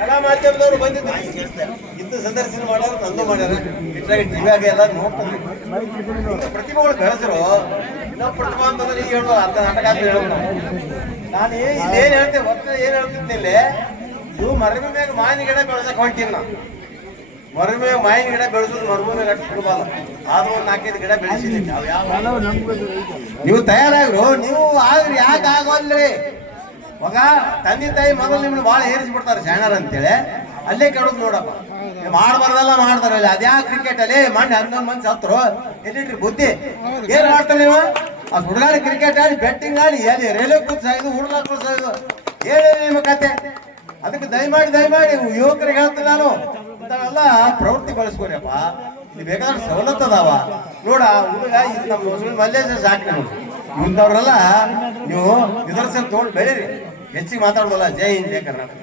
ಕಲಾ ಮಾಧ್ಯಮದವರು ಬಂದಿದ್ರು ಇದ್ದು ಸಂದರ್ಶನ ಮಾಡೋರು ನಂದು ಮಾಡ್ಯಾರ ಇಟ್ಲಾಗಿ ಟಿವಿಯಾಗ ಎಲ್ಲ ನೋಡ್ತಾರೆ ಪ್ರತಿಭೆಗಳು ಬೆಳೆದ್ರು ನಾವು ಪ್ರತಿಭಾ ಅಂತಂದ್ರೆ ಈಗ ಹೇಳೋದು ಅರ್ಧ ನಾಟಕ ಅಂತ ಹೇಳೋದು ನಾನು ಇದೇನು ಹೇಳ್ತೇವೆ ಒಟ್ಟು ಏನು ಹೇಳ್ತಿದ್ದಿಲ್ಲ ನೀವು ಮರಮೆ ಮ್ಯಾಗ ಮಾವಿನ ಗಿಡ ಬೆಳೆಸಕ್ಕೆ ಹೊಂಟೀನಿ ನಾವು ಮರಮೆ ಮಾವಿನ ಗಿಡ ಬೆಳೆಸೋದು ಮರಮೆ ಮ್ಯಾಗ ಅಷ್ಟು ಬಿಡಬಾರ್ದು ಆದ್ರೂ ಒಂದು 4-5 ಗಿಡ ಬೆಳೆಸಿದ್ದೀವಿ ನಾವು ಯಾವ ನೀವು ತಯಾರಾಗ್ರು ನೀವು ಆಗ್ರಿ ಯಾಕೆ ಆಗೋಲ್ರಿ ಮಗ ತಂದೆ ತಾಯಿ ಮೊದಲು ನಿಮ್ಮನ್ನು ಭಾಳ ಹೇರಿಸ್ಬಿಡ್ತಾರೆ ಶಾಣರ್ ಅಂತೇಳಿ ಅಲ್ಲೇ ಕೆಡೋದು ನೋಡಪ್ಪ ಮಾಡಬಾರ್ದೆಲ್ಲ ಮಾಡ್ತಾರೆ ಅಲ್ಲಿ ಅದ್ಯಾ ಕ್ರಿಕೆಟ್ ಅಲ್ಲಿ ಮಂಡಿ 11 ಮಂದಿ ಸತ್ರು ಎಲ್ಲಿಟ್ರಿ ಬುದ್ಧಿ ಏನ್ ಮಾಡ್ತಾರೆ ನೀವು ಆ ಹುಡುಗಾಡಿ ಕ್ರಿಕೆಟ್ ಆಡಿ ಬೆಟ್ಟಿಂಗ್ ಆಡಿ ಎಲ್ಲಿ ರೈಲ್ವೆ ಕೂತ್ ಸಾಗಿದು ಹುಡುಗ ಕೂತ್ ಸಾಗಿದು ಹೇಳಿ ನಿಮ್ಮ ಕತೆ ಅದಕ್ಕೆ ದಯಮಾಡಿ ಯುವಕರಿಗೆ ಹೇಳ್ತೀನಿ ನಾನು ಇಂಥವೆಲ್ಲ ಪ್ರವೃತ್ತಿ ಬಳಸ್ಕೋರಿಯಪ್ಪ ನೀವು ಬೇಕಾದ್ರೆ ಸವಲತ್ತು ಅದಾವ ನೋಡ ಹುಡುಗ ಇದು ನಮ್ಮ ಮಲ್ಲೇಶ ಸಾಕ್ರಿ ನೋಡಿ ಇಂಥವ್ರೆಲ್ಲ ನೀವು ನಿದರ್ಶನ ತೊಗೊಂಡು ಬೆಳೀರಿ ಹೆಚ್ಚಿಗೆ ಮಾತಾಡೋಲ್ಲ ಜೈ ಹಿಂದ್ ಜೈ ಕರ್ನಾಟಕ.